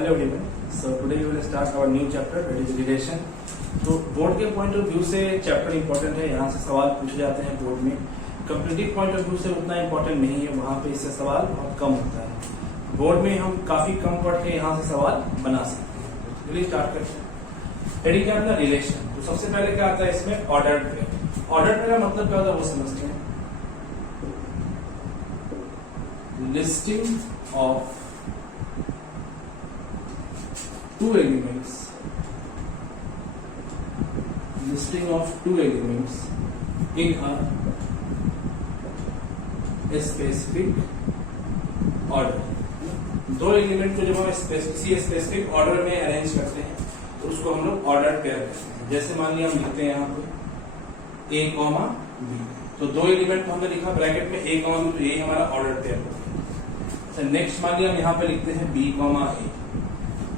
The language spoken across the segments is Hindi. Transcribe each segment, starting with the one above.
Hello everyone. So today we will start our new chapter that is relation. तो बोर्ड के पॉइंट ऑफ व्यू से चैप्टर इंपॉर्टेंट है, यहाँ से सवाल पूछे जाते हैं बोर्ड में. कंपटीटिव पॉइंट ऑफ व्यू से उतना इंपॉर्टेंट नहीं है, वहाँ पे इससे सवाल बहुत कम होता है. बोर्ड में हम काफी कम पढ़ के यहाँ से सवाल बना सकते हैं. तो चलिए स्टार्ट करते हैं. हेडिंग क्या आता है? रिलेशन. तो सबसे पहले क्या आता है इसमें? Ordered pair. ऑर्डर्ड पेयर का मतलब क्या होता है वो समझते हैं. Listing of two elements, listing of two elements in a specific order. दो एलिमेंट को जब हम किसी स्पेसिफिक ऑर्डर में अरेंज करते हैं तो उसको हम लोग ऑर्डर पेयर करते हैं. जैसे मान लिया हम लिखते हैं यहाँ पे ए कॉमा बी, तो दो एलिमेंट को हमने लिखा ब्रैकेट में ए कॉमा बी, तो ये हमारा ऑर्डर पेयर हो गया. नेक्स्ट मान लिया हम यहाँ पे लिखते हैं बी कॉमा ए,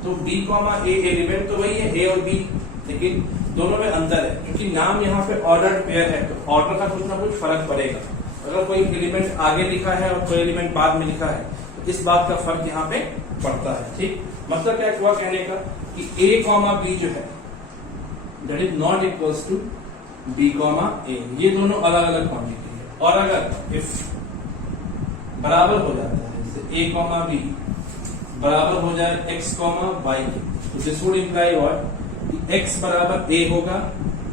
तो बी कॉमा ए एलिमेंट तो वही है ए और बी, लेकिन दोनों में अंतर है क्योंकि नाम यहाँ पे ऑर्डर्ड पेयर है तो ऑर्डर का कुछ ना कुछ फर्क पड़ेगा. अगर कोई एलिमेंट आगे लिखा है और कोई एलिमेंट बाद में लिखा है तो इस बात का फर्क यहाँ पे पड़ता है. ठीक, मतलब क्या हुआ कहने का कि ए कॉमा बी जो है that is not equals to B comma A, ये दोनों अलग अलग क्वांटिटी है. और अगर इफ बराबर हो जाता है जैसे ए कॉमा बी बराबर हो जाए x कॉमा वाई, तो this would imply what? x बराबर a होगा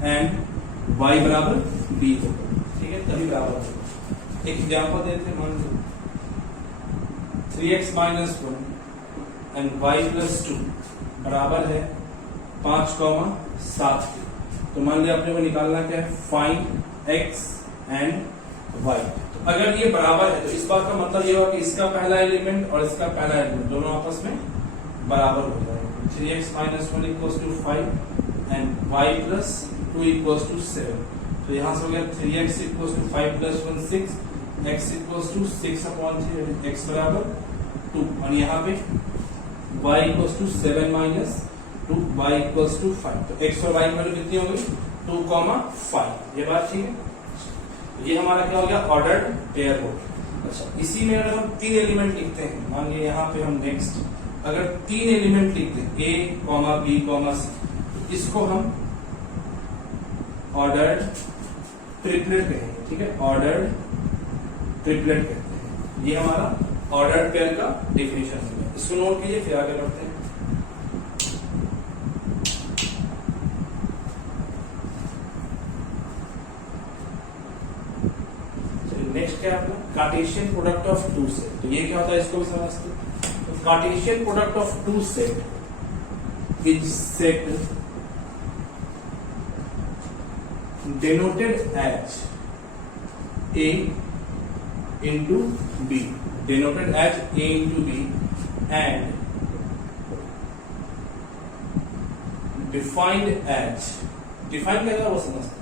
एंड y बराबर b होगा. ठीक है, तभी बराबर होगा. एक एग्जांपल देते हैं. मान लो 3x minus 1 and y plus 2 बराबर है 5 कॉमा 7. तो मान लिया अपने को निकालना क्या है? Find x and y. अगर ये बराबर है तो इस बात का मतलब ये होगा कि इसका पहला एलिमेंट और इसका पहला एलिमेंट दोनों आपस में बराबर हो जाएगा. 3x minus 1 equals to 5 and y plus 2 equals to 7. तो यहाँ से हो गया 3x equals to 5 plus 1 6, x equals to 6/3, x बराबर 2. और यहाँ पे y equals to 7 minus 2, y equals to 5. तो x और y की वैल्यू कितनी हो गई? 2,5. ये बात ठीक है. ये हमारा क्या हो गया? ऑर्डर्ड पेयर हो गया. अच्छा, इसी में अगर हम तीन एलिमेंट लिखते हैं, मान लीजिए यहाँ पे हम नेक्स्ट अगर तीन एलिमेंट लिखते हैं ए कॉमा बी कॉमा सी, तो इसको हम ऑर्डर्ड ट्रिपलेट कहेंगे. ठीक है, ऑर्डर्ड ट्रिपलेट कहते हैं. ये हमारा ऑर्डर्ड पेयर का डेफिनेशन है. इसको नोट कीजिए फिर आगे बढ़ते हैं. नेक्स्ट क्या है अपना? Cartesian product of two set. तो ये क्या होता है इसको भी समझते हैं. तो Cartesian product of two set is set denoted as A into B, denoted as A into B and defined as, define क्या है वो समझते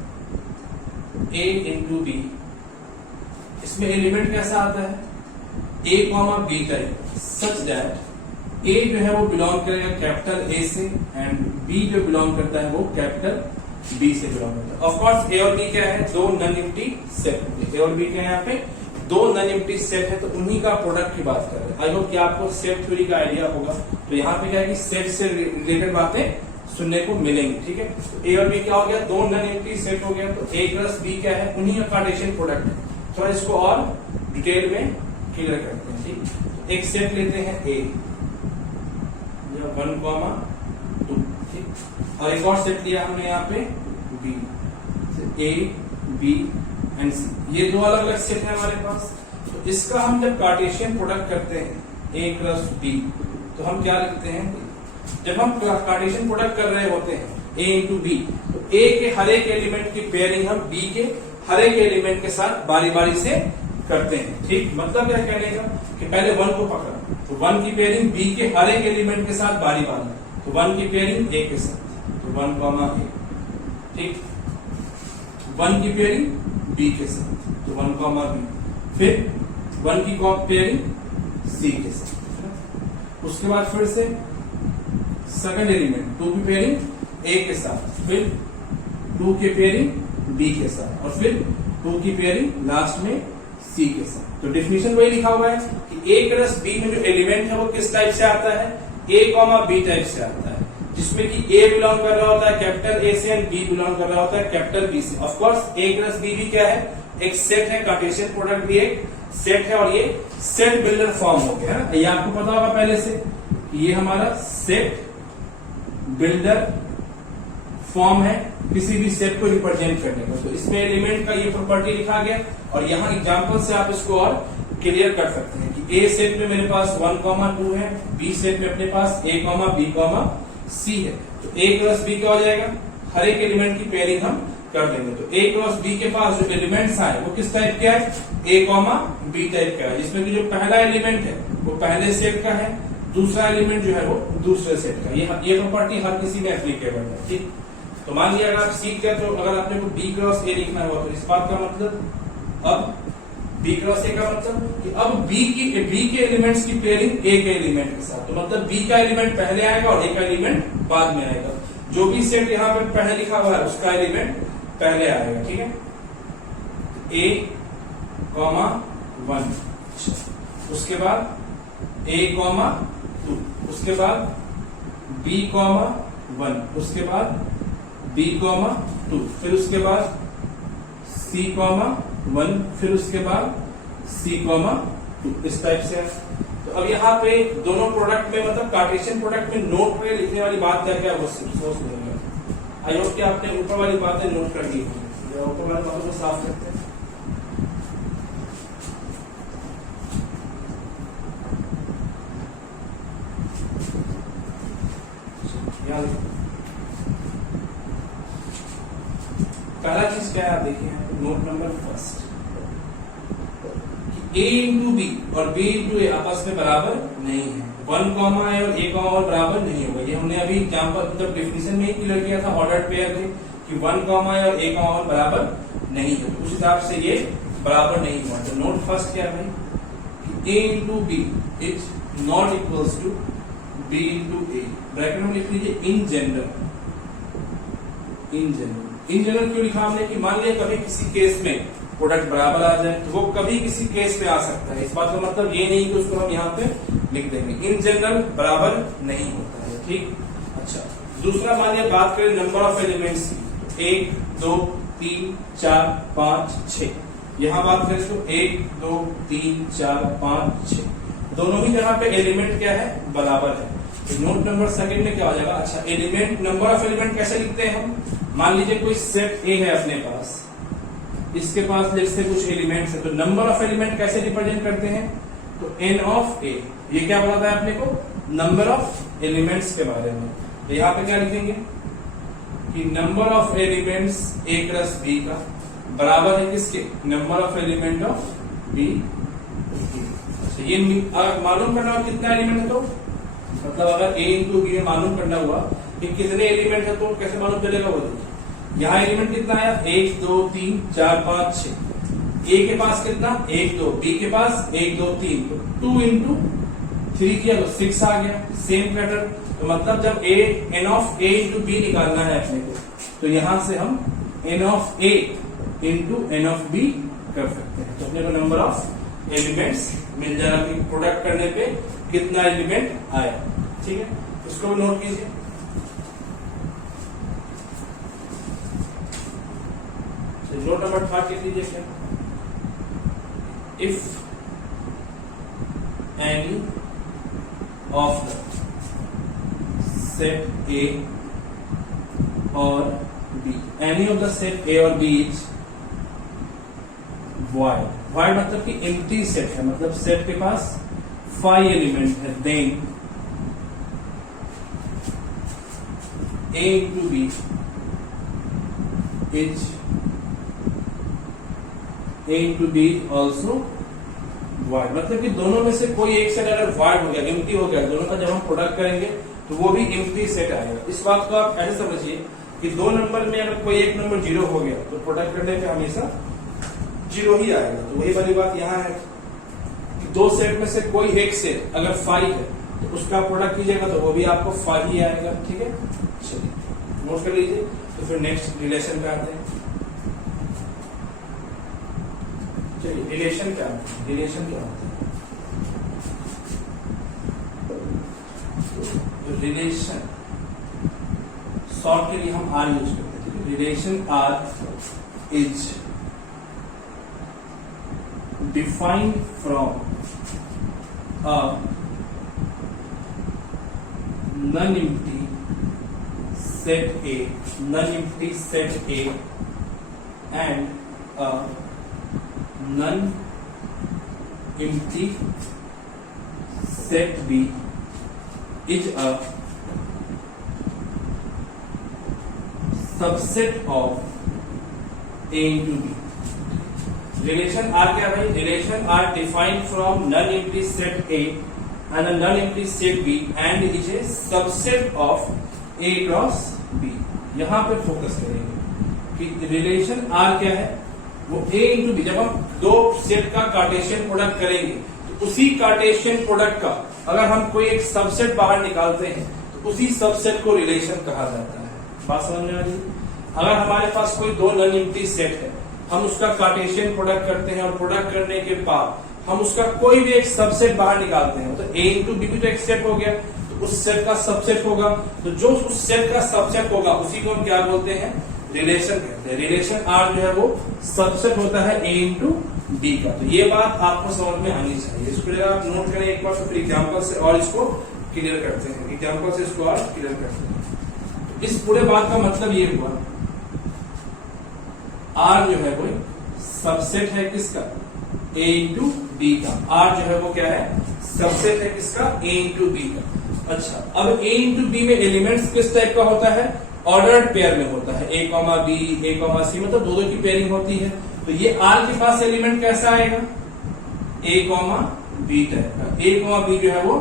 हैं, ए इंटू बी. इसमें एलिमेंट कैसा आता है? a कॉमा बी का, सच दैट a जो है वो बिलोंग करेगा कैपिटल A से एंड b जो बिलोंग करता है वो कैपिटल B से बिलोंग करता है. ऑफ कोर्स a और b क्या है? दो नन एम्प्टी सेट. a और b क्या है? यहाँ पे दो नन एम्प्टी सेट है, तो उन्हीं का प्रोडक्ट की बात कर रहे हैं. आई होप कि आपको सेट थ्योरी का आइडिया होगा. तो यहाँ पे क्या है कि सेट से रिलेटेड बातें सुनने को मिलेंगी. ठीक है, तो a और b क्या हो गया? दो नन एम्प्टी सेट हो गया. तो a प्लस b क्या है? उन्हीं का कार्टेशियन प्रोडक्ट है. थोड़ा इसको और डिटेल में क्लियर करते हैं. ठीक, एक सेट लेते हैं A 1,2. ठीक, और एक और सेट लिया हमने यहाँ पे B, A B and C. ये दो अलग अलग सेट है हमारे पास. तो इसका हम जब कार्टेशियन प्रोडक्ट करते हैं A प्लस B, तो हम क्या लिखते हैं? जब हम कार्टेशियन प्रोडक्ट कर रहे होते हैं A इंटू बी, तो A के हर एक एलिमेंट की पेयरिंग हम B के हर एक एलिमेंट के साथ बारी बारी से करते हैं. ठीक, मतलब क्या कहने का कि पहले 1 को पकड़ा, तो 1 की पेयरिंग B के हर एक एलिमेंट के साथ बारी बारी, तो 1 की पेयरिंग A के साथ, तो 1 कॉमा A. ठीक, 1 की पेयरिंग B के साथ, तो 1 कॉमा B. फिर 1 की पेयरिंग C के साथ. उसके बाद फिर से सेकंड एलिमेंट 2 की पेयरिंग A के साथ, फिर 2 की पेयरिंग B के साथ, और फिर 2 की पेयरिंग लास्ट में C के साथ. तो डेफिनेशन वही लिखा हुआ है कि A प्लस B में जो एलिमेंट है वो किस टाइप से आता है? A, B टाइप से आता है, जिसमें कि A बिलोंग कर रहा होता है कैपिटल A से एंड B बिलोंग कर रहा होता है कैपिटल B से। Of course A plus B भी क्या है, एक सेट है, कार्टेशियन प्रोडक्ट भी एक सेट है, और ये सेट बिल्डर फॉर्म हो गया है। ये आपको पता होगा पहले से, ये हमारा सेट बिल्डर फॉर्म है किसी भी सेट को रिप्रेजेंट करने का। तो इसमें एलिमेंट का ये प्रॉपर्टी लिखा गया, और यहाँ एग्जांपल से आप इसको और क्लियर कर सकते हैं कि A सेट में मेरे पास 1, 2 है, B सेट में अपने पास A, B, C है। तो A क्रॉस B क्या हो जाएगा, हर एक एलिमेंट की पेयरिंग हम कर देंगे। तो A क्रॉस B के पास जो एलिमेंट्स आए वो किस टाइप के है, A, B टाइप का है, जिसमें कि जो पहला एलिमेंट है वो पहले सेट का है, दूसरा एलिमेंट जो है वो दूसरे सेट का। ये प्रॉपर्टी हर किसी में एप्लीकेबल है, ठीक। तो मान लिया अगर आप सीख गए, तो अगर आपने को B क्रॉस A लिखना हुआ, तो इस बात का मतलब अब B क्रॉस A का मतलब कि अब B के एलिमेंट्स की पेयरिंग A के एलिमेंट के साथ। तो मतलब B का एलिमेंट पहले आएगा और A का एलिमेंट बाद में आएगा। जो भी सेट यहाँ पे पहले लिखा हुआ है उसका एलिमेंट पहले आएगा, ठीक है। A, 1, उसके बाद A, 2, उसके बाद B, 1, उसके बाद B, 2, फिर उसके बाद C, 1, फिर उसके बाद C, 2, इस टाइप से है। तो अब यहाँ पे दोनों प्रोडक्ट में, मतलब कार्टेशियन प्रोडक्ट में नोट पे लिखने वाली बात क्या क्या वो सोच लेंगे। आई होप कि आपने ऊपर वाली बातें नोट कर दी होंगी। ऊपर वाली बातों को साफ करते हैं। पहला चीज क्या है, आप देखिए note number first, A into B और B इंटू ए आपस में बराबर नहीं है। 1, A और A, बराबर नहीं होगा। ये हमने अभी एग्जांपल मतलब डेफिनेशन में ही क्लियर किया था ऑर्डर्ड पेयर थे कि 1, A और A, बराबर नहीं है। तो उस हिसाब से ये बराबर नहीं हुआ। तो नोट फर्स्ट क्या है भाई, A into B is not equals to B into A. Bracket में लिख लीजिए इन जनरल। इन जनरल क्यों लिखा हमने, कि मान लिया कभी किसी केस में प्रोडक्ट बराबर आ जाए, तो वो कभी किसी केस में आ सकता है। इस बात का मतलब ये नहीं कि उसको हम यहाँ पे लिख देंगे। इन जनरल बराबर नहीं होता है, ठीक। अच्छा, दूसरा मान लिया बात करें नंबर ऑफ एलिमेंट्स की, 1, 2, 3, 4, 5, 6। यहाँ बात करें तो 1, 2, 3, 4, 5, 6 दोनों ही जगह पे एलिमेंट क्या है, बराबर है। तो नोट नंबर सेकंड में क्या हो जाएगा, अच्छा एलिमेंट, नंबर ऑफ एलिमेंट कैसे लिखते हैं हम, मान लीजिए कोई सेट ए है अपने पास, इसके पास जैसे कुछ एलिमेंट्स है, तो नंबर ऑफ एलिमेंट कैसे रिप्रेजेंट करते हैं, तो एन ऑफ ए। ये क्या बताता है अपने को, नंबर ऑफ एलिमेंट्स के बारे में। तो यहाँ पे क्या लिखेंगे कि number of elements A plus B का बराबर है किसके, number of element of B. ये मालूम करना हो कितना एलिमेंट है, तो मतलब अगर ए इंटू बी में मालूम करना हुआ कि कितने एलिमेंट है, तो कैसे मालूम चलेगा, वो देखिए यहाँ एलिमेंट कितना आया, 1, 2, 3, 4, 5, 6। ए के पास कितना, 1, 2, बी के पास 1, 2, 3, तो 2 इंटू 3 किया तो 6 आ गया। सेम पैटर्न, तो मतलब जब n of A into B निकालना है अपने को, तो यहां से हम n of A into n of B कर सकते हैं। तो अपने को नंबर ऑफ एलिमेंट्स मिल जाएगा कि प्रोडक्ट करने पे कितना एलिमेंट आया, ठीक है। इसको भी नोट कीजिए। नोट नंबर 3 लिख लीजिए क्या, if any of the set A और B, any of the set A और बी इज void। void मतलब कि एम्प्टी सेट है, मतलब सेट के पास 5 एलिमेंट है, then A into B is A into B also void। मतलब कि दोनों में से कोई एक सेट अगर void हो गया, एम्प्टी हो गया, दोनों का जब हम प्रोडक्ट करेंगे तो वो भी एम्प्टी सेट आएगा। इस बात को आप ऐसे समझिए कि दो नंबर में अगर कोई एक नंबर 0 हो गया तो प्रोडक्ट करने पे हमेशा 0 ही आएगा। तो वही वाली बात यहाँ है कि दो सेट में से कोई एक सेट अगर 5 है तो उसका प्रोडक्ट कीजिएगा तो वो भी आपको 5 ही आएगा, ठीक है। चलिए नोट कर लीजिए। तो फिर नेक्स्ट रिलेशन पे आते हैं। चलिए रिलेशन क्या होता है, रिलेशन क्या होता है। रिलेशन, शॉर्ट के लिए हम आर यूज करते हैं, relation R is defined from a non-empty set A, non-empty set A and a non-empty set B is a subset of A into B. Relation R क्या भाई? Relation R defined from non-empty set A and a non-empty set B and is a subset of A cross B. यहां पे फोकस करेंगे कि रिलेशन R क्या है, वो A इंटू बी. जब हम दो सेट का कार्टेशियन प्रोडक्ट करेंगे तो उसी कार्टेशियन प्रोडक्ट का अगर हम कोई एक सबसेट बाहर निकालते हैं तो उसी सबसेट को रिलेशन कहा जाता है. बात समझ में आ रही? अगर हमारे पास कोई दो नॉन एम्प्टी सेट है, हम उसका कार्टेशियन प्रोडक्ट करते हैं और प्रोडक्ट करने के बाद हम उसका कोई भी एक सबसेट बाहर निकालते हैं, तो A इंटू बी भी तो एक सेट हो गया, तो उस सेट का सबसेट होगा, तो जो उस सेट का सबसेट होगा उसी को हम क्या बोलते हैं? रिलेशन कहते हैं. रिलेशन आर जो है वो सबसेट होता है A इंटू बी का. तो ये बात आपको समझ में आनी चाहिए. इसको अगर आप नोट करें एक बार तो फिर एग्जाम्पल से और इसको क्लियर करते हैं. एग्जाम्पल से इसको और क्लियर करते हैं. इस पूरे बात का मतलब ये हुआ आर जो है वो सबसेट है किसका? A इंटू बी का. आर जो है वो क्या है? सबसेट है किसका? A इंटू बी का. अच्छा, अब A इंटू बी में एलिमेंट्स किस टाइप का होता है? ऑर्डर्ड पेयर में होता है. A comma B, A comma C, मतलब दो दो की पेयरिंग होती है. तो ये आर के पास एलिमेंट कैसा आएगा? A कॉमा बी टाइप का. A कॉमा बी जो है वो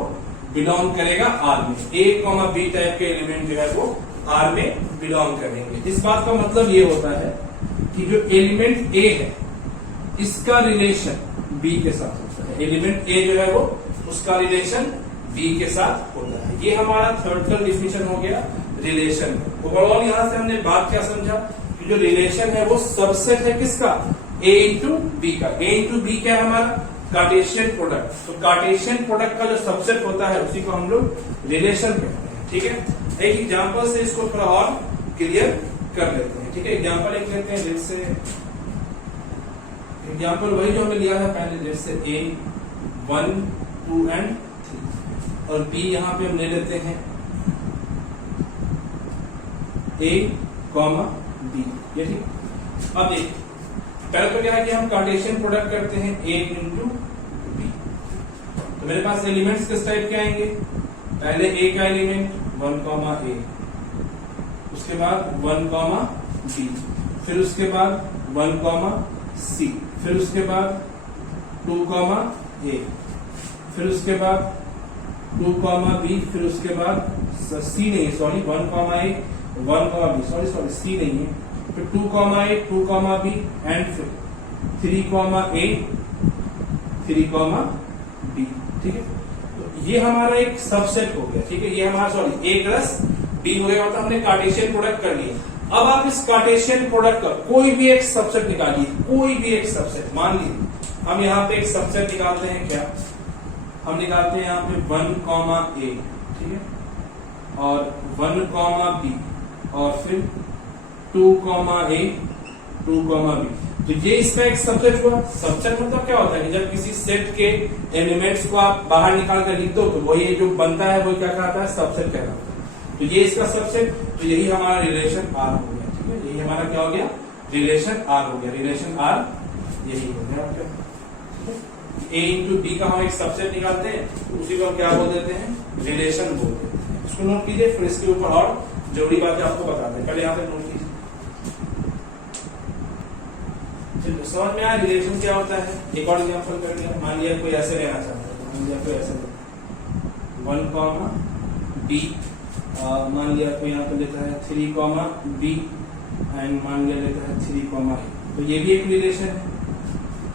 बिलोंग करेगा आर में. A कॉमा बी टाइप के एलिमेंट जो है वो आर में बिलोंग करेंगे. इस बात का मतलब ये होता है कि जो एलिमेंट A है इसका रिलेशन B के साथ होता है. एलिमेंट A जो है वो उसका रिलेशन B के साथ होता है. ये हमारा थर्ड डिफिनेशन हो गया रिलेशन. ओवरऑल यहां से हमने बात क्या समझा कि जो रिलेशन है वो सबसेट है किसका? A इंटू बी का. A इंटू बी क्या है हमारा? Cartesian product. तो कार्टेशियन प्रोडक्ट का जो सबसेट होता है उसी को हम लोग रिलेशन कहते हैं. ठीक है, एक एग्जाम्पल से इसको थोड़ा और क्लियर कर लेते हैं. ठीक है, एग्जाम्पल एक लेते हैं. जैसे एग्जाम्पल वही जो हमने लिया है पहले, जैसे A 1, 2 एंड 3 और B यहां पे हम ले लेते हैं A कॉमा B. ये ठीक. अब देखिए, पहले तो क्या है कि हम कार्टेशियन प्रोडक्ट करते हैं A इंटू बी. तो मेरे पास एलिमेंट्स किस टाइप के आएंगे? पहले A का एलिमेंट 1 कॉमा A, उसके बाद 1 कॉमा B, फिर उसके बाद 1 कॉमा C, फिर उसके बाद 2 कॉमा A, फिर उसके बाद 2 कॉमा B, फिर उसके बाद C नहीं, sorry 1 comma A, 1 comma B, sorry C नहीं है, फिर 2 comma A, 2 comma B and फिर 3 कॉमा A, 3 कॉमा B. ठीक है, तो ये हमारा एक सबसेट हो गया. ठीक है, ये हमारा सॉरी A प्लस B हो गया, मतलब हमने कार्टेशियन प्रोडक्ट कर लिया. अब आप इस कार्टेशियन प्रोडक्ट का कोई भी एक सबसेट निकालिए, कोई भी एक सबसेट. मान लीजिए हम यहाँ पे एक सबसेट निकालते हैं. क्या हम निकालते हैं? यहाँ पे 1 कॉमा A, ठीक है, और 1 कॉमा B और फिर 2 कॉमा A, 2 कॉमा B. तो ये इसका एक सबसेट हुआ. सबसेट मतलब क्या होता है कि जब किसी सेट के एलिमेंट्स को आप बाहर निकाल कर लिखते हो तो वही जो बनता है वो क्या कहलाता है? सबसेट कहलाता है. तो ये इसका सबसेट. तो यही हमारा रिलेशन आर हो गया. ठीक है, यही हमारा क्या हो गया? रिलेशन आर हो गया. रिलेशन आर यही हो गया आपका. A इंटू बी का हम एक सबसेट निकालते हैं तो उसी को हम क्या बोल देते हैं? रिलेशन बोल देते हैं. इसको नोट कीजिए, फिर इसके ऊपर और जरूरी बातें आपको बताते हैं. पहले यहाँ पे नोट कीजिए. समझ में आया रिलेशन क्या होता है? एक और एग्जांपल कर लिया. मान लिया कोई ऐसे लेना चाहता है, मान लिया कोई ऐसे 1 कॉमा B, मान लिया कोई यहाँ पे लेता है 3 कॉमा B एंड मान लिया लेता है 3 कॉमा A. तो ये भी एक रिलेशन है.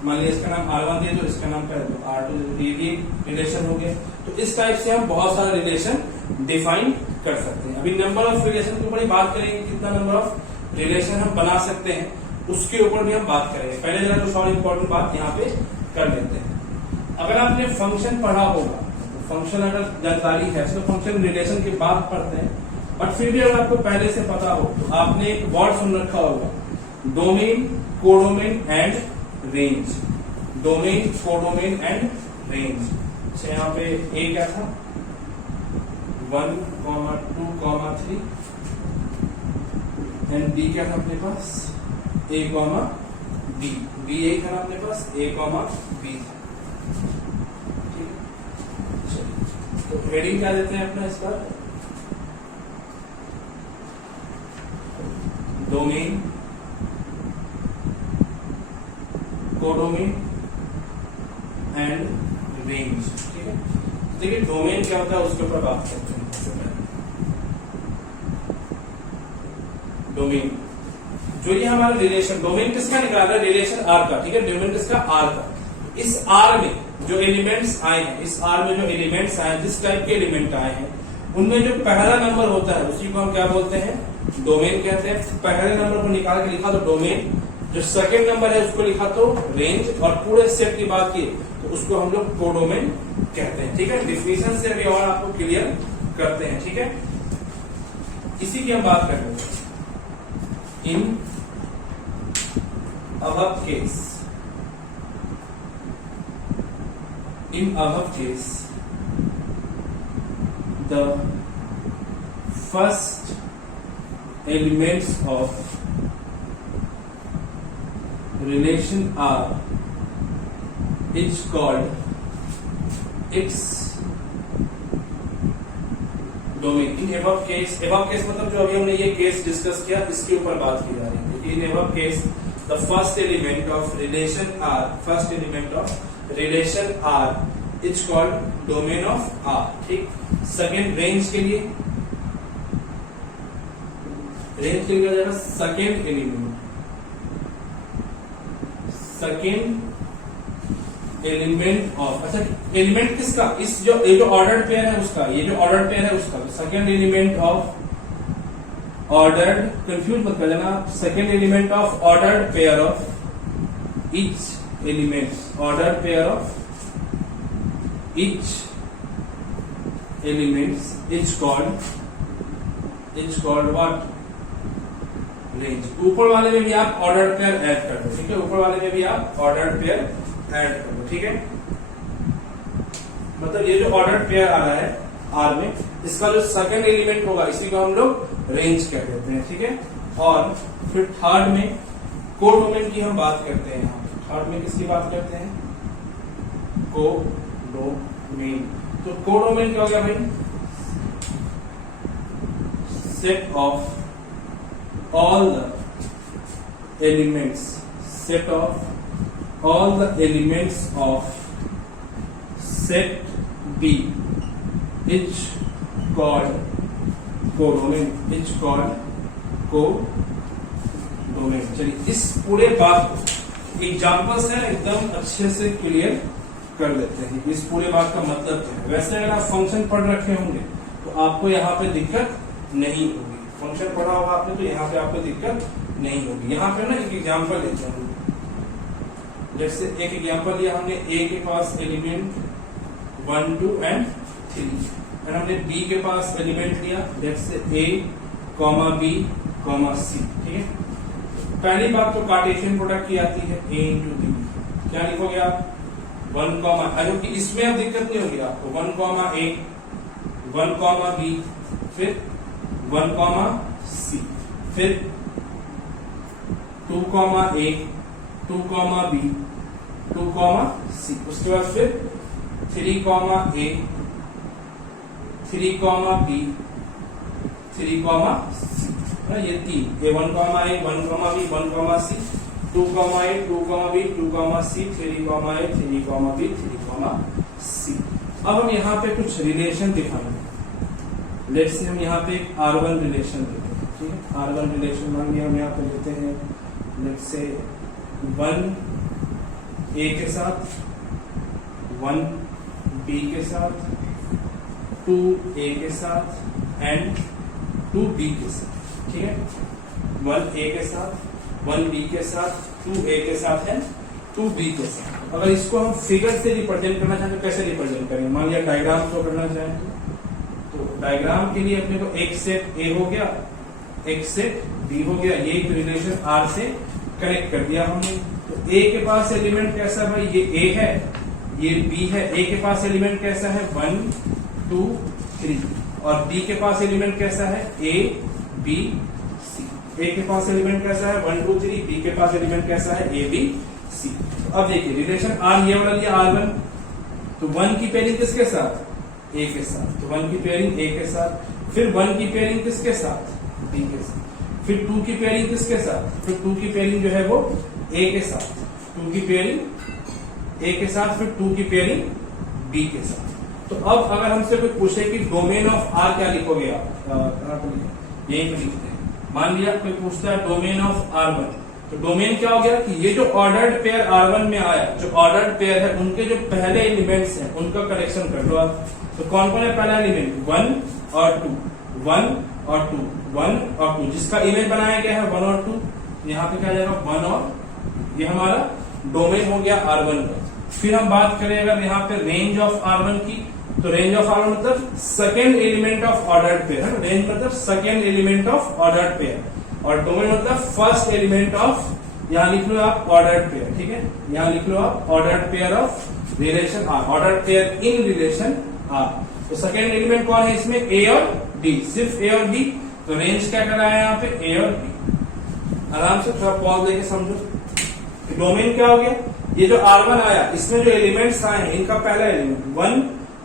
मान लिया इसका नाम R1 दे दो, इसका नाम कर दो R2 दे दो. ये भी एक रिलेशन हो गया. तो इस टाइप से हम बहुत सारा रिलेशन डिफाइन कर सकते हैं. अभी नंबर ऑफ रिलेशन के ऊपर ही बात करेंगे, कितना नंबर ऑफ रिलेशन हम बना सकते हैं उसके ऊपर भी हम बात करेंगे. पहले जरा कुछ और इम्पोर्टेंट बात यहाँ पे कर लेते हैं. अगर आपने फंक्शन पढ़ा होगा, फंक्शन अगर जानकारी है तो फंक्शन रिलेशन के बाद पढ़ते हैं, बट फिर भी अगर आपको पहले से पता हो तो आपने एक वर्ड सुन रखा होगा, domain, codomain and range. Domain, codomain and range. अच्छा यहाँ पे ए क्या था, 1, 2, 3 एंड बी क्या था अपने पास, ए, बी। बी ए था अपने पास, ए, बी था। ठीक है, तो हेडिंग क्या देते हैं अपना इसका, डोमेन, कोडोमेन एंड रेंज। ठीक है, देखिए डोमेन क्या होता है उसके ऊपर बात करते हैं। डोमेन, जो ये हमारा रिलेशन, डोमेन किसका निकाल रहा है, रिलेशन आर का। ठीक है, डोमेन किसका, आर का। इस आर में जो एलिमेंट्स आए हैं, इस आर में जो एलिमेंट्स आए हैं, जिस टाइप के एलिमेंट आए हैं, उनमें जो पहला नंबर होता है उसी को हम क्या बोलते हैं, डोमेन कहते हैं। पहले नंबर को निकाल के लिखा तो डोमेन, जो सेकंड नंबर है उसको लिखा तो रेंज, और पूरे सेट की बात की तो उसको हम लोग कोडोमेन कहते हैं। ठीक है, डिफिनेशन से अभी और आपको क्लियर करते हैं। ठीक है, इसी की हम बात कर रहे हैं। In above case, the first elements of relation R is called its domain. In above case मतलब जो अभी हमने ये केस डिस्कस किया इसके ऊपर बात की जा रही है। In above case the first element of relation R is called domain of R. ठीक, सेकेंड रेंज के लिए क्या जाएगा, सेकेंड एलिमेंट ऑफ, अच्छा एलिमेंट किसका, इस जो ये जो ऑर्डर्ड पेयर है उसका, ये जो ऑर्डर्ड पेयर है उसका second element of ordered, confuse मत कर लेना, second element of ordered pair of each element, ordered pair of each elements is called what, range. ऊपर वाले में भी आप ऑर्डर्ड पेयर ऐड कर दो। ठीक है, ऊपर वाले में भी आप ऑर्डर्ड पेयर ऐड कर दो। ठीक है, मतलब ये जो ऑर्डर पेयर आ रहा है आर में, इसका जो सेकंड एलिमेंट होगा इसी को हम लोग रेंज कह देते हैं। ठीक है, और फिर थर्ड में कोडोमेन की हम बात करते हैं। थर्ड में किसकी बात करते हैं, कोडोमेन। तो कोडोमेन क्या हो गया भाई, set of all the elements, set of all the elements of set B is called codomain, चलिए इस पूरे बात को एग्जाम्पल से एकदम अच्छे से क्लियर कर लेते हैं। इस पूरे बात का मतलब क्या है। वैसे अगर आप फंक्शन पढ़ रखे होंगे तो आपको यहाँ पे दिक्कत नहीं होगी, फंक्शन पढ़ा होगा आपने तो यहाँ पे आपको दिक्कत नहीं होगी। यहाँ पे ना एक एग्जाम्पल लेते हैं, जैसे एक एग्जांपल लिया हमने, ए के पास एलिमेंट 1, 2 एंड 3, और हमने बी के पास एलिमेंट लिया, जैसे ए, बी, सी। ठीक है, पहली बात तो कार्टेशियन प्रोडक्ट की आती है, ए इंटू बी। क्या लिखोगे आप, 1, आई होप कि इसमें अब दिक्कत नहीं होगी आपको, 1, ए, 1, बी, फिर 1, सी, फिर 2, ए, 2, बी, 2, सी। उसके बाद फिर 3, ए, 3, बी, 3, सी, ना ये 3, ए 1, ए, 1, बी, 1, सी, 2, ए, 2, बी, 2, सी, 3, ए, 3, बी, 3, सी। अब हम यहाँ पे कुछ रिलेशन दिखाएंगे। लेट्स से हम यहाँ पे एक R1 रिलेशन लेते हैं। ठीक है, R1 रिलेशन मान लिया हम यहाँ पे लेते हैं, लेट्स से 1 ए के साथ, 1 बी के साथ, 2 ए के साथ एंड 2 बी के साथ। ठीक है, 1 ए के साथ, 1 बी के साथ, 2 ए के साथ एंड 2 बी के साथ। अगर इसको हम फिगर से रिप्रेजेंट करना चाहें तो कैसे रिप्रेजेंट करेंगे? मान लिया डायग्राम को करना चाहें तो डायग्राम के लिए अपने को एक सेट ए हो गया, एक सेट बी हो गया, ये एक रिलेशन आर से कनेक्ट कर दिया हमने। तो ए के पास एलिमेंट कैसा भाई? ये ए है, ये बी है। ए के पास एलिमेंट कैसा है? 1 2 3। और बी के पास एलिमेंट कैसा है? ए बी सी। ए के पास एलिमेंट कैसा है? 1 2 3। बी के पास एलिमेंट कैसा है? A B C. अब देखिए रिलेशन आर ये वाला लिया R1, तो 1 की पेयरिंग किसके साथ? ए के साथ। तो 1 की पेयरिंग ए के साथ, फिर 1 की पेयरिंग किसके साथ? बी के साथ, फिर 2 की पेयरिंग किसके साथ? फिर 2 की पेयरिंग जो है वो ए के साथ, 2 की पेयरिंग ए के साथ, फिर 2 की पेयरिंग बी के साथ। तो अब अगर हमसे कोई पूछे कि डोमेन ऑफ आर क्या लिखोगे आप? कहां पर लिखे? यहीं पर लिखते हैं। मान लिया कोई पूछता है डोमेन ऑफ R1, तो डोमेन क्या हो गया कि ये जो ऑर्डर्ड पेयर R1 में आया, जो ऑर्डर्ड पेयर है उनके जो पहले एलिमेंट्स हैं उनका कलेक्शन कर लो आप। तो कौन कौन है पहला एलिमेंट? 1 और 2, 1 और 2, 1 और 2, जिसका इमेज बनाया गया है 1 और 2। यहाँ पे क्या जाएगा? 1 और, ये हमारा डोमेन हो गया R1 का। फिर हम बात करें अगर यहाँ पे रेंज ऑफ R1 की, तो रेंज ऑफ R1 मतलब second element of ordered pair है। रेंज मतलब second element of ordered pair, और डोमेन मतलब फर्स्ट एलिमेंट ऑफ, यहां लिख लो आप ऑर्डर्ड पेयर, ठीक है? यहां लिख लो आप ordered pair of relation R, ordered pair in relation R. तो सेकेंड एलिमेंट कौन है इसमें? ए और बी, सिर्फ ए और बी। तो रेंज क्या कर रहा है यहाँ पे? ए और बी। आराम से थोड़ा पॉज देके समझो। डोमेन क्या हो गया? ये जो R1 आया, इसमें जो एलिमेंट्स आए हैं इनका पहला एलिमेंट 1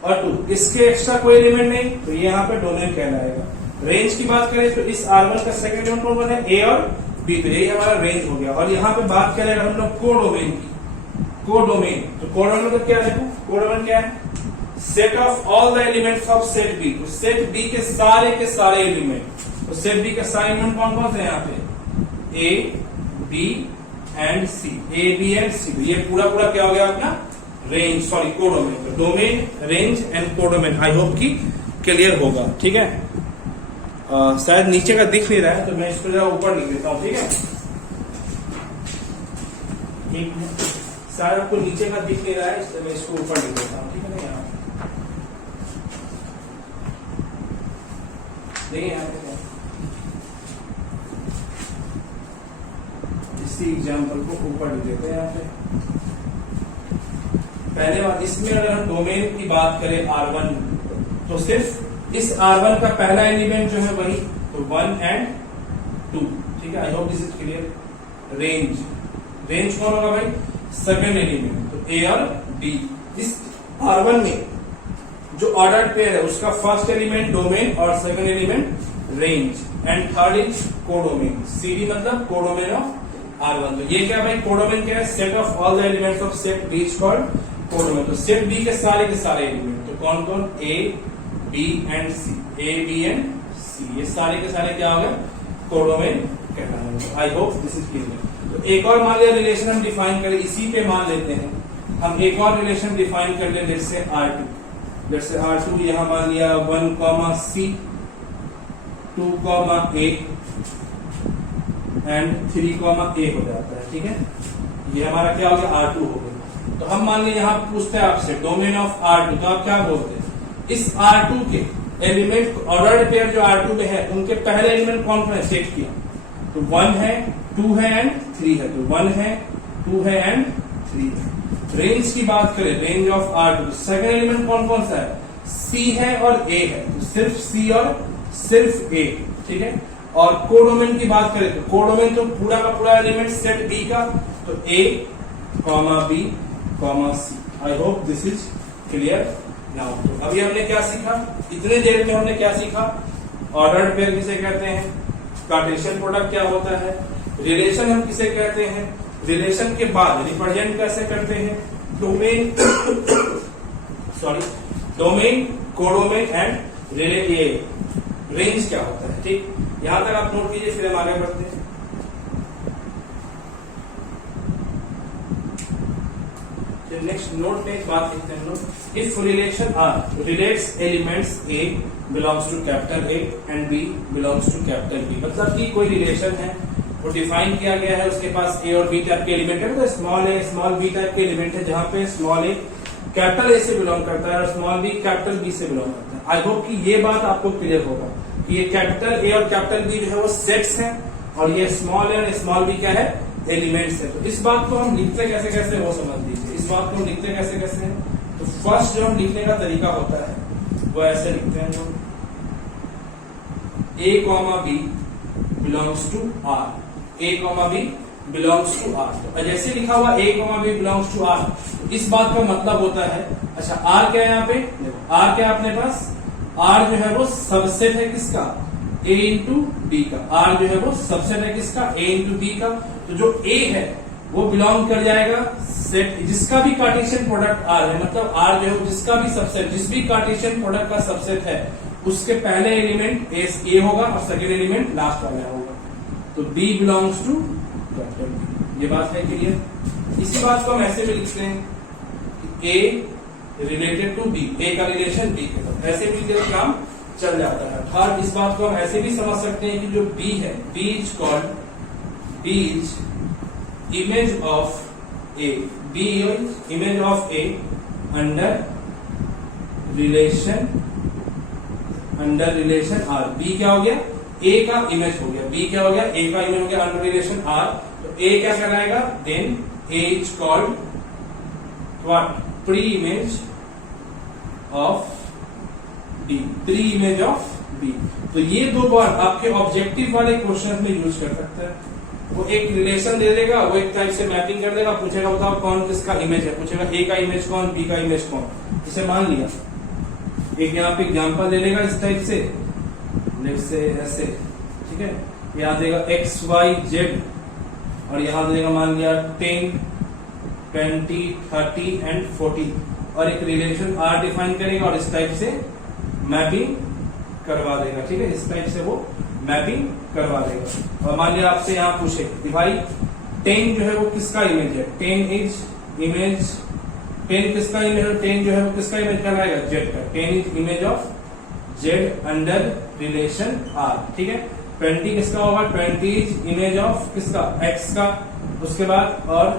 और 2, इसके एक्स्ट्रा कोई एलिमेंट नहीं, तो ये यहाँ पे डोमेन कहलाएगा। रेंज की बात करें तो इस R1 का सेकंड एलिमेंट कौन है? ए और बी, तो ये हमारा रेंज हो गया। और यहाँ पे बात करें हम लोग कोडोमेन की, कोडोमेन, तो कोडोमेन मतलब क्या है? कोडोमेन क्या है? Set of all the elements of set B. तो सेट बी के सारे एलिमेंट, तो सेट बी के सारे एलिमेंट कौन कौन से यहाँ पे? A B and C, A B and C. ये पूरा क्या हो गया अपना? Range, sorry codomain. तो domain, range and codomain. I hope कि क्लियर होगा, ठीक है? शायद नीचे का दिख नहीं रहा है, तो मैं इसको जरा ऊपर लिख देता हूँ, ठीक है? शायद आपको नीचे का दिख नहीं रहा है, इसलिए मैं इसको ऊपर लिख देता हूँ, ठीक है ना? यहाँ देखिए, यहाँ पे इसी एग्जाम्पल को ऊपर लिख देते हैं यहाँ पे। पहले बार इसमें अगर हम डोमेन की बात करें R1, तो सिर्फ इस R1 का पहला एलिमेंट जो है वही, तो 1 एंड 2, ठीक है? आई hope this is clear. Range, range कौन होगा भाई? सेकंड एलिमेंट, तो ए और बी। इस R1 में जो ऑर्डर्ड पेयर है उसका फर्स्ट एलिमेंट डोमेन और second element range, and third is codomain. CD मतलब कोडोमेन ऑफ R1। तो ये क्या भाई? कोडोमेन क्या है? Set of all the elements of set B is called codomain. तो सेट बी के सारे एलिमेंट, तो कौन कौन? A B and C, A B and C, ये सारे के सारे क्या हो गए? कोडोमेन कहलाएंगे। I hope this is clear. तो एक और मान लिया रिलेशन हम डिफाइन करें, इसी पे मान लेते हैं हम एक और रिलेशन डिफाइन कर ले, जैसे R2। जैसे R2 यहां मान लिया 1, C, 2, A एंड 3, A हो जाता है, ठीक है? ये हमारा क्या हो गया? R2 हो गया। तो हम मान लिया यहाँ पूछते हैं आपसे डोमेन ऑफ R2, तो आप क्या बोलते हैं? इस R2 के एलिमेंट, ऑर्डर्ड पेयर जो R2 में है, उनके पहले एलिमेंट कौन कौन है? चेक किया, तो 1 है, 2 है एंड 3 है। तो 1 है, 2 है एंड 3 है। रेंज की बात करें, range of R2, second element कौन कौन सा है? C है और A है, तो सिर्फ C और सिर्फ A, ठीक है? और कोडोमेन की बात करें तो कोडोमेन तो पूरा का पूरा एलिमेंट सेट B का, तो A, B, C। I hope this is clear now. तो अभी हमने क्या सीखा? इतने देर में हमने क्या सीखा? ऑर्डर्ड पेयर किसे कहते हैं, कार्टेशियन प्रोडक्ट क्या होता है, रिलेशन हम किसे कहते हैं, रिलेशन के बाद रिप्रेजेंट कैसे करते हैं, domain domain, codomain and range क्या होता है। ठीक, यहां तक आप नोट कीजिए, फिर हम आगे बढ़ते हैं। नेक्स्ट नोट में एक बात लिखते हैं हम लोग, if relation R relates elements a belongs to capital A and b belongs to capital B, मतलब कि कोई रिलेशन है वो डिफाइन किया गया है, उसके पास ए और बी टाइप के एलिमेंट है, तो स्मॉल ए स्मॉल बी टाइप के एलिमेंट है, जहां पे स्मॉल ए कैपिटल ए से बिलोंग करता है और स्मॉल बी कैपिटल बी से बिलोंग करता है। आई होप कि ये बात आपको क्लियर होगा कि ये कैपिटल ए और कैपिटल बी जो है वो सेट्स हैं और ये स्मॉल ए और स्मॉल बी क्या है, एलिमेंट्स है। तो इस बात को हम लिखते कैसे कैसे वो समझ लीजिए। इस बात को हम लिखते कैसे कैसे हैं, तो फर्स्ट जो हम लिखने का तरीका होता है वो ऐसे लिखते हैं, जो A comma B belongs to R, A comma B belongs to R. तो जैसे लिखा हुआ A comma B belongs to R, इस बात का मतलब होता है, अच्छा आर क्या है यहाँ पे, देखो आर क्या अपने पास, आर जो है वो सबसेट है किसका, ए इंटू बी का। आर जो है वो सबसेट है किसका, ए इंटू बी का। तो जो ए है वो बिलोंग कर जाएगा सेट जिसका भी कार्टेशियन प्रोडक्ट आर है, मतलब आर जो है जिसका भी सबसेट, जिस भी कार्टेशियन प्रोडक्ट का सबसेट है उसके पहले एलिमेंट ए होगा और सेकेंड एलिमेंट लास्ट वाला होगा। तो b belongs to capital B, ये बात है क्लियर। इसी बात को हम ऐसे भी लिखते हैं कि ए रिलेटेड टू बी, ए का रिलेशन बी के साथ, ऐसे भी काम चल जाता है। थर्ड, इस बात को हम ऐसे भी समझ सकते हैं कि जो बी है, b is called, b is image of a, b is image of a under relation R. B क्या हो गया, ए का इमेज हो गया, बी क्या हो गया, ए का इमेज हो गया अंडर रिलेशन आर। तो ए क्या कहलाएगा, then a is called what, pre image of b, pre image of b. तो ये दो वर्ड आपके ऑब्जेक्टिव वाले क्वेश्चन में यूज कर सकते हैं। वो एक रिलेशन दे देगा, वो एक टाइप से मैपिंग कर देगा, पूछेगा बताओ कौन किसका इमेज है, पूछेगा ए का इमेज कौन, बी का इमेज कौन। इसे मान लिया, एक यहाँ पे एग्जाम्पल दे देगा इस टाइप से, से ऐसे, ठीक है, यहाँ देगा एक्स वाई जेड और यहाँ देगा मान लिया 10, 20, 30 एंड 40 और एक रिलेशन आर डिफाइन करेगा और इस टाइप से मैपिंग करवा देगा, ठीक है, इस टाइप से वो मैपिंग करवा देगा। और मान लिया आपसे यहाँ पूछे कि भाई 10 जो है वो किसका इमेज है, 10 इज इमेज, 10 किसका इमेज है, 10 जो है वो किसका इमेज कहलाएगा, जेड का। 10 is image of z under relation R, ठीक है। 20 किसका होगा, 20 इज इमेज ऑफ किसका, एक्स का। उसके बाद और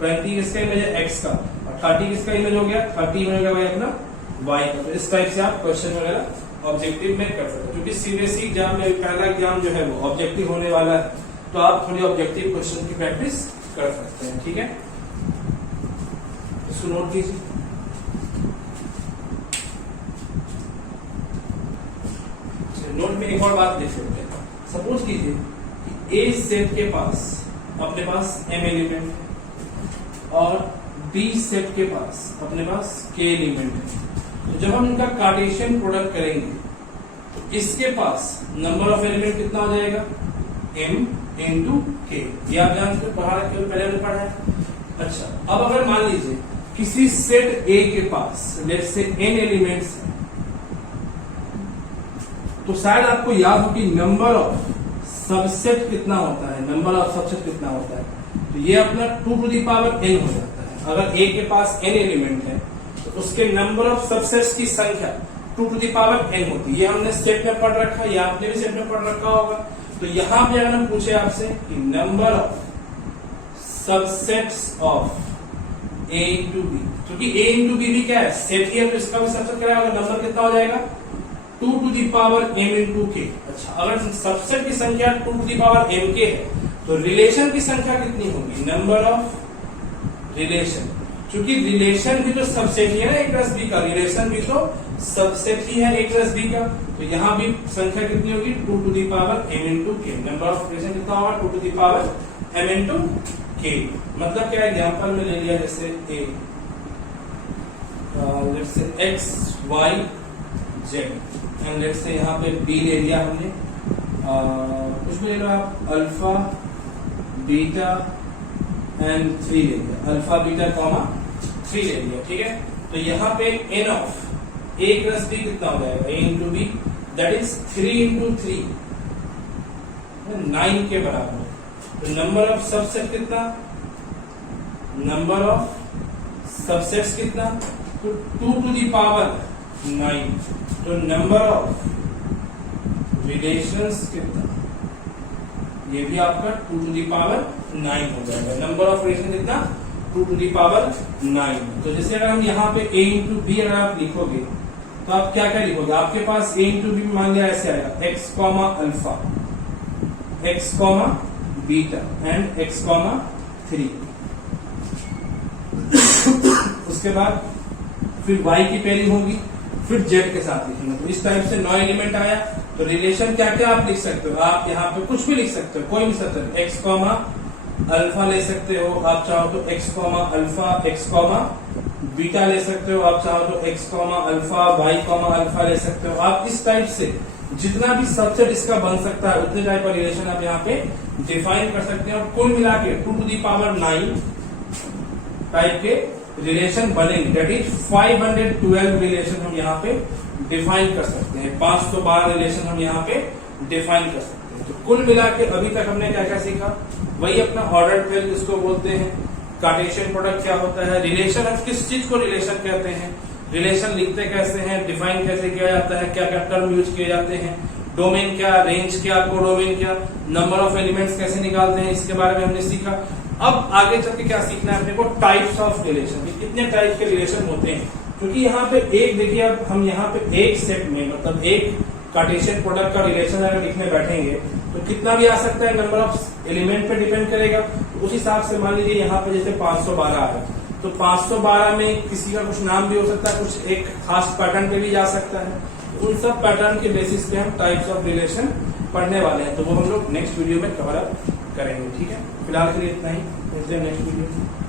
20 किसका इमेज है, एक्स का। और 30 किसका इमेज हो गया, 30 इमेज हो गया अपना वाई का। तो इस टाइप से आप क्वेश्चन वगैरह ऑब्जेक्टिव में कर सकते हैं, क्योंकि सीबीएसई एग्जाम में पहला एग्जाम जो है वो ऑब्जेक्टिव होने वाला है, तो आप थोड़ी ऑब्जेक्टिव क्वेश्चन की प्रैक्टिस कर सकते हैं, ठीक है। इसको नोट कीजिए। नोट में एक और बात देख सकते हैं। सपोज कीजिए कि ए सेट के पास अपने पास m एलिमेंट है और बी सेट के पास अपने पास k एलिमेंट है। तो जब हम इनका कार्टेशियन प्रोडक्ट करेंगे तो इसके पास नंबर ऑफ एलिमेंट कितना हो जाएगा, m इंटू k। ये आप जानते पढ़ा रखे हो, पहले हमने पढ़ा है। अच्छा, अब अगर मान लीजिए किसी सेट A के पास लेट्स से n एलिमेंट्स है, तो शायद आपको याद हो कि नंबर ऑफ सबसेट कितना होता है, नंबर ऑफ सबसेट कितना होता है। तो ये अपना 2 टू द पावर n हो जाता है। अगर a के पास n एलिमेंट है तो उसके नंबर ऑफ सबसेट्स की संख्या 2 टू द पावर n होती है। ये हमने सेट में पढ़ रखा है, या आपने भी सेट में पढ़ रखा होगा। तो यहां पे अगर हम पूछे आपसे कि number of subsets of a into B, क्योंकि a इंटू बी भी क्या है, सेट ही है, तो इसका भी सबसेट क्या है, नंबर कितना हो जाएगा, 2 to the power m into k. अच्छा, अगर सबसेट की संख्या 2 टू द पावर m के है तो रिलेशन की संख्या कितनी होगी, नंबर ऑफ रिलेशन। क्योंकि रिलेशन भी तो सबसेट ही है ना a प्लस बी का, रिलेशन भी तो सबसेट ही है a प्लस बी का। तो यहाँ भी संख्या कितनी होगी, 2 to the power m into k. Number of relation कितना होगा, 2 to the power m into k. मतलब क्या, एग्जाम्पल में ले लिया जैसे a, जैसे x y z, and let's say यहाँ पे बी ले लिया हमने, कुछ भी ले लो आप, अल्फा बीटा एंड 3 ले लिया, अल्फा बीटा कॉमा 3 ले लिया, ठीक है। तो यहाँ पे n of a plus B कितना हो जाएगा, a into B, that is 3 into 3, 9 के बराबर। तो नंबर ऑफ सबसेट कितना, नंबर ऑफ सबसेट्स कितना, तो 2 टू द पावर 9। तो नंबर ऑफ रिलेशंस कितना, ये भी आपका 2 to the power 9 हो जाएगा। नंबर ऑफ रिलेशन कितना 2 to the power 9। तो जैसे अगर हम यहाँ पे a into b अगर आप लिखोगे तो आप क्या क्या लिखोगे, आपके पास a into b मान लिया ऐसे आएगा x comma alpha, x comma beta and x comma 3। उसके बाद फिर y की पेयरिंग होगी, फिर z के साथ लिखेंगे। तो इस टाइप से 9 एलिमेंट आया। तो रिलेशन क्या क्या आप लिख सकते हो, आप यहाँ पे कुछ भी लिख सकते हो, कोई भी सत्र x कॉमा अल्फा ले सकते हो, आप चाहो तो x comma alpha x comma beta ले सकते हो, आप चाहो तो x comma alpha y comma alpha ले सकते हो। आप इस टाइप से जितना भी सबसेट इसका बन सकता है उतने टाइप का रिलेशन आप यहाँ पे डिफाइन कर सकते हैं। और कुल मिला के 2 to the power 9 टाइप के रिलेशन बनेंगे। दैट इज 512 रिलेशन हम यहाँ पे डिफाइन कर सकते हैं, 512 रिलेशन हम यहाँ पे डिफाइन कर सकते हैं। तो कुल मिला के अभी तक हमने क्या क्या सीखा, वही अपना ऑर्डर्ड पेयर जिसको बोलते हैं, कार्टेशियन प्रोडक्ट क्या होता है, रिलेशन हम किस चीज को रिलेशन कहते हैं, रिलेशन लिखते कैसे हैं, डिफाइन कैसे किया जाता है, क्या क्या टर्म यूज किए जाते हैं, डोमेन क्या, रेंज क्या, कोडोमेन क्या, नंबर ऑफ एलिमेंट्स कैसे निकालते हैं, इसके बारे में हमने सीखा। अब आगे चल के क्या सीखना है अपने को, टाइप्स ऑफ रिलेशन, कितने टाइप के रिलेशन होते हैं। क्योंकि यहाँ पे एक देखिए, अब हम यहाँ पे एक सेट में मतलब एक कार्टेशियन प्रोडक्ट का रिलेशन अगर लिखने बैठेंगे तो कितना भी आ सकता है, नंबर ऑफ एलिमेंट पे डिपेंड करेगा। तो उस हिसाब से मान लीजिए यहाँ पे जैसे 512 है तो 512 में किसी का कुछ नाम भी हो सकता है, कुछ एक खास पैटर्न पे भी जा सकता है। तो उन सब पैटर्न के बेसिस पे हम टाइप्स ऑफ रिलेशन पढ़ने वाले हैं, तो वो हम लोग नेक्स्ट वीडियो में कवर अप करेंगे। ठीक है, फिलहाल के लिए इतना ही, मिलते हैं नेक्स्ट वीडियो में।